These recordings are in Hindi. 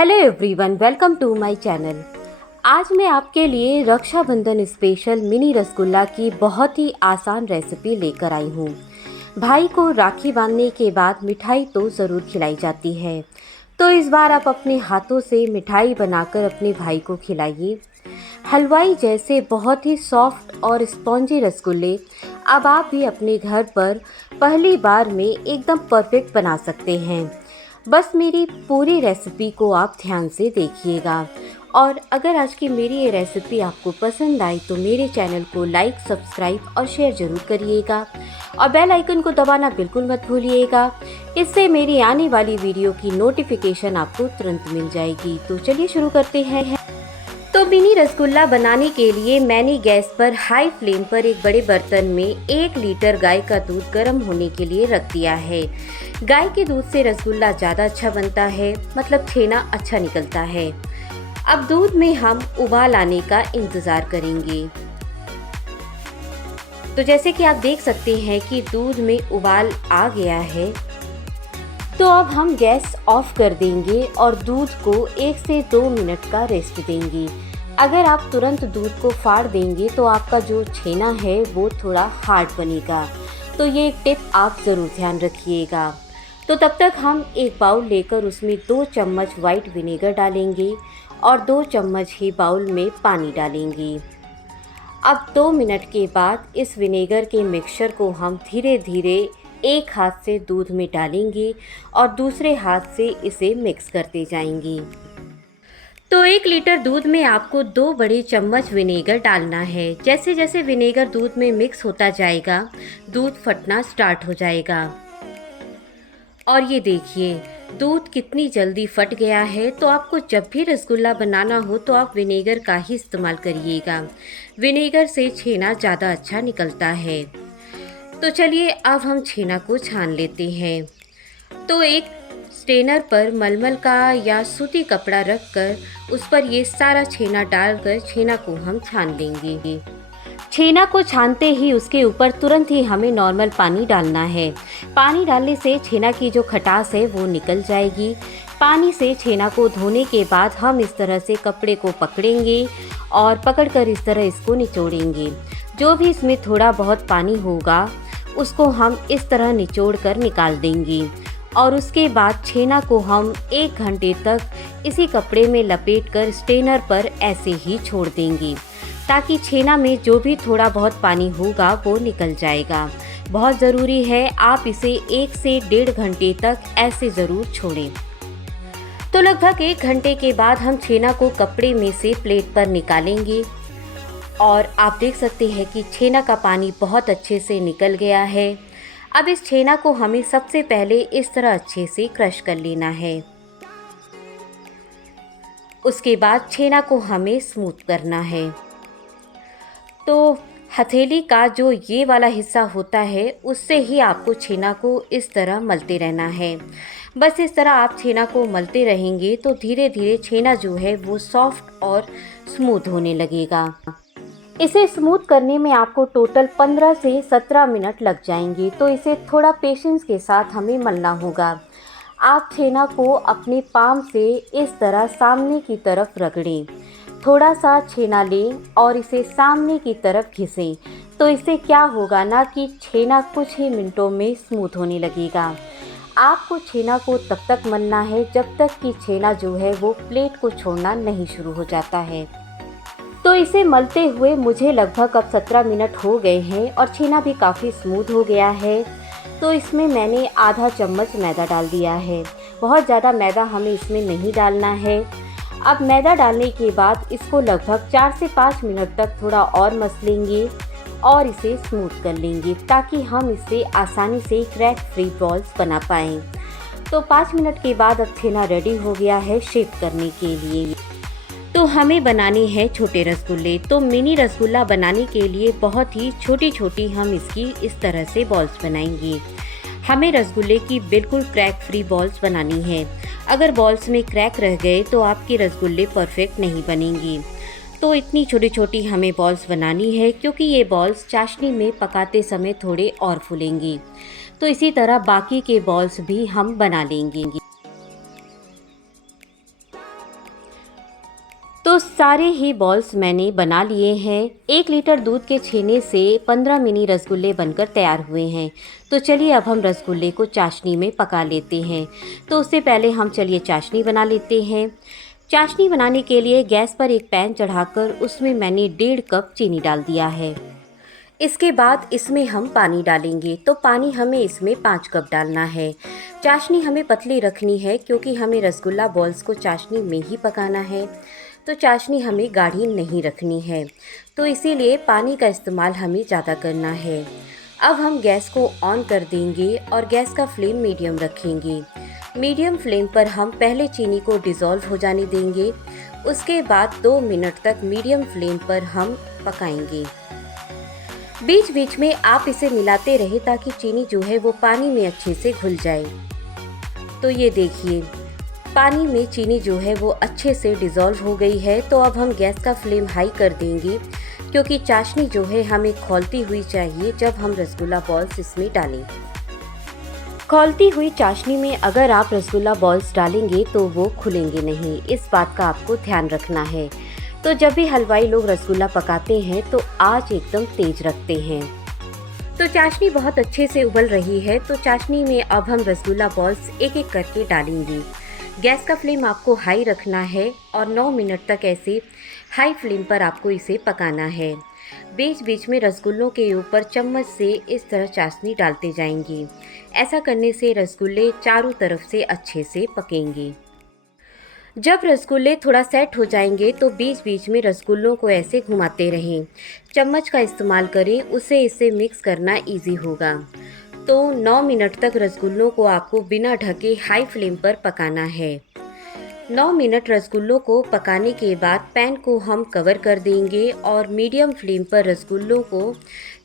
Hello everyone, welcome to my channel. आज मैं आपके लिए रक्षाबंधन स्पेशल मिनी रसगुल्ला की बहुत ही आसान रेसिपी लेकर आई हूँ। भाई को राखी बांधने के बाद मिठाई तो ज़रूर खिलाई जाती है, तो इस बार आप अपने हाथों से मिठाई बनाकर अपने भाई को खिलाइए। हलवाई जैसे बहुत ही सॉफ्ट और स्पॉन्जी रसगुल्ले अब आप भी अपने घर पर पहली बार में एकदम परफेक्ट बना सकते हैं। बस मेरी पूरी रेसिपी को आप ध्यान से देखिएगा, और अगर आज की मेरी ये रेसिपी आपको पसंद आई तो मेरे चैनल को लाइक, सब्सक्राइब और शेयर ज़रूर करिएगा, और बेल आइकन को दबाना बिल्कुल मत भूलिएगा। इससे मेरी आने वाली वीडियो की नोटिफिकेशन आपको तुरंत मिल जाएगी। तो चलिए शुरू करते हैं। तो मिनी रसगुल्ला बनाने के लिए मैंने गैस पर हाई फ्लेम पर एक बड़े बर्तन में 1 लीटर गाय का दूध गर्म होने के लिए रख दिया है। गाय के दूध से रसगुल्ला ज़्यादा अच्छा बनता है, मतलब छेना अच्छा निकलता है। अब दूध में हम उबाल आने का इंतज़ार करेंगे। तो जैसे कि आप देख सकते हैं कि दूध में उबाल आ गया है, तो अब हम गैस ऑफ कर देंगे और दूध को 1 से 2 मिनट का रेस्ट देंगे। अगर आप तुरंत दूध को फाड़ देंगे तो आपका जो छेना है वो थोड़ा हार्ड बनेगा, तो ये एक टिप आप ज़रूर ध्यान रखिएगा। तो तब तक हम एक बाउल लेकर उसमें 2 चम्मच वाइट विनेगर डालेंगे और 2 चम्मच ही बाउल में पानी डालेंगे। अब 2 मिनट के बाद इस विनेगर के मिक्सचर को हम धीरे धीरे एक हाथ से दूध में डालेंगे और दूसरे हाथ से इसे मिक्स करते जाएंगे। तो 1 लीटर दूध में आपको 2 बड़े चम्मच विनेगर डालना है। जैसे जैसे विनेगर दूध में मिक्स होता जाएगा, दूध फटना स्टार्ट हो जाएगा। और ये देखिए, दूध कितनी जल्दी फट गया है। तो आपको जब भी रसगुल्ला बनाना हो तो आप विनेगर का ही इस्तेमाल करिएगा। विनेगर से छेना ज़्यादा अच्छा निकलता है। तो चलिए अब हम छेना को छान लेते हैं। तो एक स्ट्रेनर पर मलमल का या सूती कपड़ा रखकर उस पर ये सारा छेना डालकर छेना को हम छान लेंगे। छेना को छानते ही उसके ऊपर तुरंत ही हमें नॉर्मल पानी डालना है। पानी डालने से छेना की जो खटास है वो निकल जाएगी। पानी से छेना को धोने के बाद हम इस तरह से कपड़े को पकड़ेंगे और पकड़कर इस तरह इसको निचोड़ेंगे। जो भी इसमें थोड़ा बहुत पानी होगा उसको हम इस तरह निचोड़ कर निकाल देंगे, और उसके बाद छेना को हम 1 घंटे तक इसी कपड़े में लपेटकर स्ट्रेनर पर ऐसे ही छोड़ देंगे, ताकि छेना में जो भी थोड़ा बहुत पानी होगा वो निकल जाएगा। बहुत ज़रूरी है आप इसे 1 से 1.5 घंटे तक ऐसे ज़रूर छोड़ें। तो लगभग 1 घंटे के बाद हम छेना को कपड़े में से प्लेट पर निकालेंगे, और आप देख सकते हैं कि छेना का पानी बहुत अच्छे से निकल गया है। अब इस छेना को हमें सबसे पहले इस तरह अच्छे से क्रश कर लेना है। उसके बाद छेना को हमें स्मूथ करना है। तो हथेली का जो ये वाला हिस्सा होता है उससे ही आपको छेना को इस तरह मलते रहना है। बस इस तरह आप छेना को मलते रहेंगे तो धीरे धीरे छेना जो है वो सॉफ्ट और स्मूथ होने लगेगा। इसे स्मूथ करने में आपको टोटल 15 से 17 मिनट लग जाएंगे, तो इसे थोड़ा पेशेंस के साथ हमें मलना होगा। आप छेना को अपने पाम से इस तरह सामने की तरफ रगड़ें। थोड़ा सा छेना लें और इसे सामने की तरफ घिसें। तो इससे क्या होगा ना कि छेना कुछ ही मिनटों में स्मूथ होने लगेगा। आपको छेना को तब तक मलना है जब तक कि छेना जो है वो प्लेट को छोड़ना नहीं शुरू हो जाता है। तो इसे मलते हुए मुझे लगभग अब 17 मिनट हो गए हैं और छेना भी काफ़ी स्मूथ हो गया है। तो इसमें मैंने आधा चम्मच मैदा डाल दिया है। बहुत ज़्यादा मैदा हमें इसमें नहीं डालना है। अब मैदा डालने के बाद इसको लगभग 4 से 5 मिनट तक थोड़ा और मसलेंगे और इसे स्मूथ कर लेंगे, ताकि हम इससे आसानी से क्रैक फ्री बॉल्स बना पाएँ। तो 5 मिनट के बाद अब छेना रेडी हो गया है शेप करने के लिए। तो हमें बनाने हैं छोटे रसगुल्ले। तो मिनी रसगुल्ला बनाने के लिए बहुत ही छोटी छोटी हम इसकी इस तरह से बॉल्स बनाएंगे। हमें रसगुल्ले की बिल्कुल क्रैक फ्री बॉल्स बनानी है। अगर बॉल्स में क्रैक रह गए तो आपके रसगुल्ले परफेक्ट नहीं बनेंगे। तो इतनी छोटी छोटी हमें बॉल्स बनानी है, क्योंकि ये बॉल्स चाशनी में पकाते समय थोड़े और फूलेंगी। तो इसी तरह बाकी के बॉल्स भी हम बना लेंगे। सारे ही बॉल्स मैंने बना लिए हैं। 1 लीटर दूध के छेने से 15 मिनी रसगुल्ले बनकर तैयार हुए हैं। तो चलिए अब हम रसगुल्ले को चाशनी में पका लेते हैं। तो उससे पहले हम चलिए चाशनी बना लेते हैं। चाशनी बनाने के लिए गैस पर एक पैन चढ़ाकर उसमें मैंने 1.5 कप चीनी डाल दिया है। इसके बाद इसमें हम पानी डालेंगे। तो पानी हमें इसमें 5 कप डालना है। चाशनी हमें पतली रखनी है क्योंकि हमें रसगुल्ला बॉल्स को चाशनी में ही पकाना है। तो चाशनी हमें गाढ़ी नहीं रखनी है, तो इसीलिए पानी का इस्तेमाल हमें ज़्यादा करना है। अब हम गैस को ऑन कर देंगे और गैस का फ्लेम मीडियम रखेंगे। मीडियम फ्लेम पर हम पहले चीनी को डिज़ोल्व हो जाने देंगे। उसके बाद 2 मिनट तक मीडियम फ्लेम पर हम पकाएंगे। बीच बीच में आप इसे मिलाते रहे ताकि चीनी जो है वो पानी में अच्छे से घुल जाए। तो ये देखिए, पानी में चीनी जो है वो अच्छे से डिज़ोल्व हो गई है। तो अब हम गैस का फ्लेम हाई कर देंगे क्योंकि चाशनी जो है हमें खौलती हुई चाहिए जब हम रसगुल्ला बॉल्स इसमें डालें। खौलती हुई चाशनी में अगर आप रसगुल्ला बॉल्स डालेंगे तो वो खुलेंगे नहीं, इस बात का आपको ध्यान रखना है। तो जब भी हलवाई लोग रसगुल्ला पकाते हैं तो आंच एकदम तेज रखते हैं। तो चाशनी बहुत अच्छे से उबल रही है। तो चाशनी में अब हम रसगुल्ला बॉल्स एक एक करके डालेंगे। गैस का फ्लेम आपको हाई रखना है और 9 मिनट तक ऐसे हाई फ्लेम पर आपको इसे पकाना है। बीच बीच में रसगुल्लों के ऊपर चम्मच से इस तरह चाशनी डालते जाएंगे। ऐसा करने से रसगुल्ले चारों तरफ से अच्छे से पकेंगे। जब रसगुल्ले थोड़ा सेट हो जाएंगे तो बीच बीच में रसगुल्लों को ऐसे घुमाते रहें। चम्मच का इस्तेमाल करें, उससे इसे मिक्स करना इजी होगा। तो 9 मिनट तक रसगुल्लों को आपको बिना ढके हाई फ्लेम पर पकाना है। 9 मिनट रसगुल्लों को पकाने के बाद पैन को हम कवर कर देंगे और मीडियम फ्लेम पर रसगुल्लों को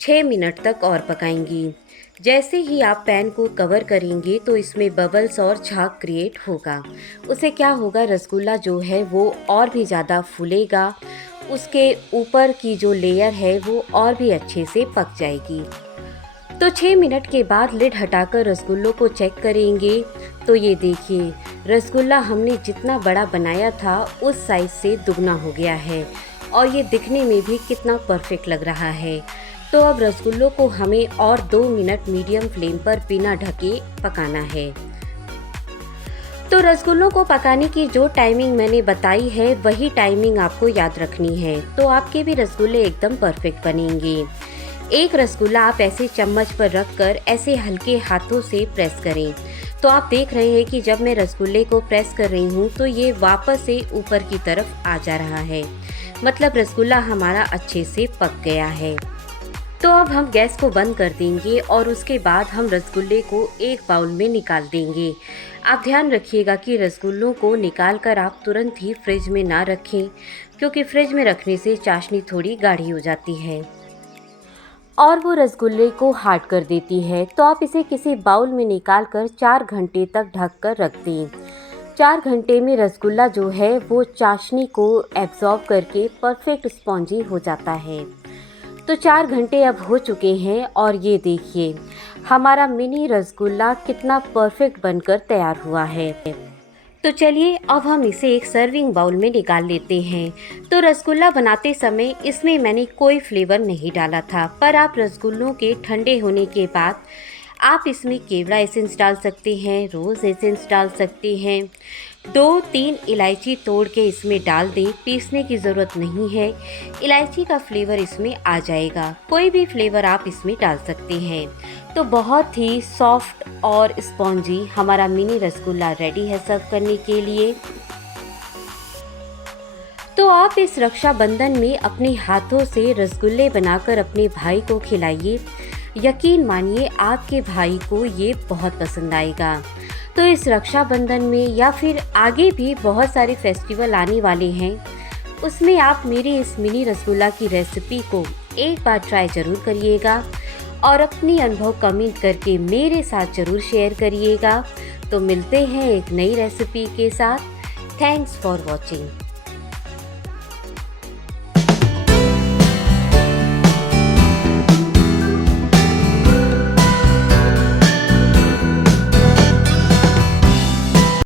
6 मिनट तक और पकाएंगे। जैसे ही आप पैन को कवर करेंगे तो इसमें बबल्स और झाग क्रिएट होगा। उससे क्या होगा, रसगुल्ला जो है वो और भी ज़्यादा फूलेगा, उसके ऊपर की जो लेयर है वो और भी अच्छे से पक जाएगी। तो 6 मिनट के बाद लिड हटाकर रसगुल्लों को चेक करेंगे। तो ये देखिए, रसगुल्ला हमने जितना बड़ा बनाया था उस साइज़ से दुगना हो गया है और ये दिखने में भी कितना परफेक्ट लग रहा है। तो अब रसगुल्लों को हमें और 2 मिनट मीडियम फ्लेम पर बिना ढके पकाना है। तो रसगुल्लों को पकाने की जो टाइमिंग मैंने बताई है वही टाइमिंग आपको याद रखनी है। तो आपके भी रसगुल्ले एकदम परफेक्ट बनेंगे। एक रसगुल्ला आप ऐसे चम्मच पर रखकर ऐसे हल्के हाथों से प्रेस करें। तो आप देख रहे हैं कि जब मैं रसगुल्ले को प्रेस कर रही हूँ तो ये वापस से ऊपर की तरफ आ जा रहा है, मतलब रसगुल्ला हमारा अच्छे से पक गया है। तो अब हम गैस को बंद कर देंगे और उसके बाद हम रसगुल्ले को एक बाउल में निकाल देंगे। आप ध्यान रखिएगा कि रसगुल्लों को निकाल कर आप तुरंत ही फ्रिज में ना रखें क्योंकि फ्रिज में रखने से चाशनी थोड़ी गाढ़ी हो जाती है और वो रसगुल्ले को हार्ड कर देती है। तो आप इसे किसी बाउल में निकाल कर 4 घंटे तक ढक कर रख दें। 4 घंटे में रसगुल्ला जो है वो चाशनी को एब्जॉर्ब करके परफेक्ट स्पॉन्जी हो जाता है। तो 4 घंटे अब हो चुके हैं और ये देखिए हमारा मिनी रसगुल्ला कितना परफेक्ट बनकर तैयार हुआ है। तो चलिए अब हम इसे एक सर्विंग बाउल में निकाल लेते हैं। तो रसगुल्ला बनाते समय इसमें मैंने कोई फ्लेवर नहीं डाला था, पर आप रसगुल्लों के ठंडे होने के बाद आप इसमें केवड़ा एसेंस डाल सकते हैं, रोज़ एसेंस डाल सकते हैं, 2-3 इलायची तोड़ के इसमें डाल दें। पीसने की ज़रूरत नहीं है, इलायची का फ्लेवर इसमें आ जाएगा। कोई भी फ्लेवर आप इसमें डाल सकते हैं। तो बहुत ही सॉफ्ट और स्पॉन्जी हमारा मिनी रसगुल्ला रेडी है सर्व करने के लिए। तो आप इस रक्षाबंधन में अपने हाथों से रसगुल्ले बनाकर अपने भाई को खिलाइए। यकीन मानिए आपके भाई को ये बहुत पसंद आएगा। तो इस रक्षाबंधन में या फिर आगे भी बहुत सारे फेस्टिवल आने वाले हैं, उसमें आप मेरी इस मिनी रसगुल्ला की रेसिपी को एक बार ट्राई ज़रूर करिएगा और अपनी अनुभव कमेंट करके मेरे साथ ज़रूर शेयर करिएगा। तो मिलते हैं एक नई रेसिपी के साथ। Thanks for watching.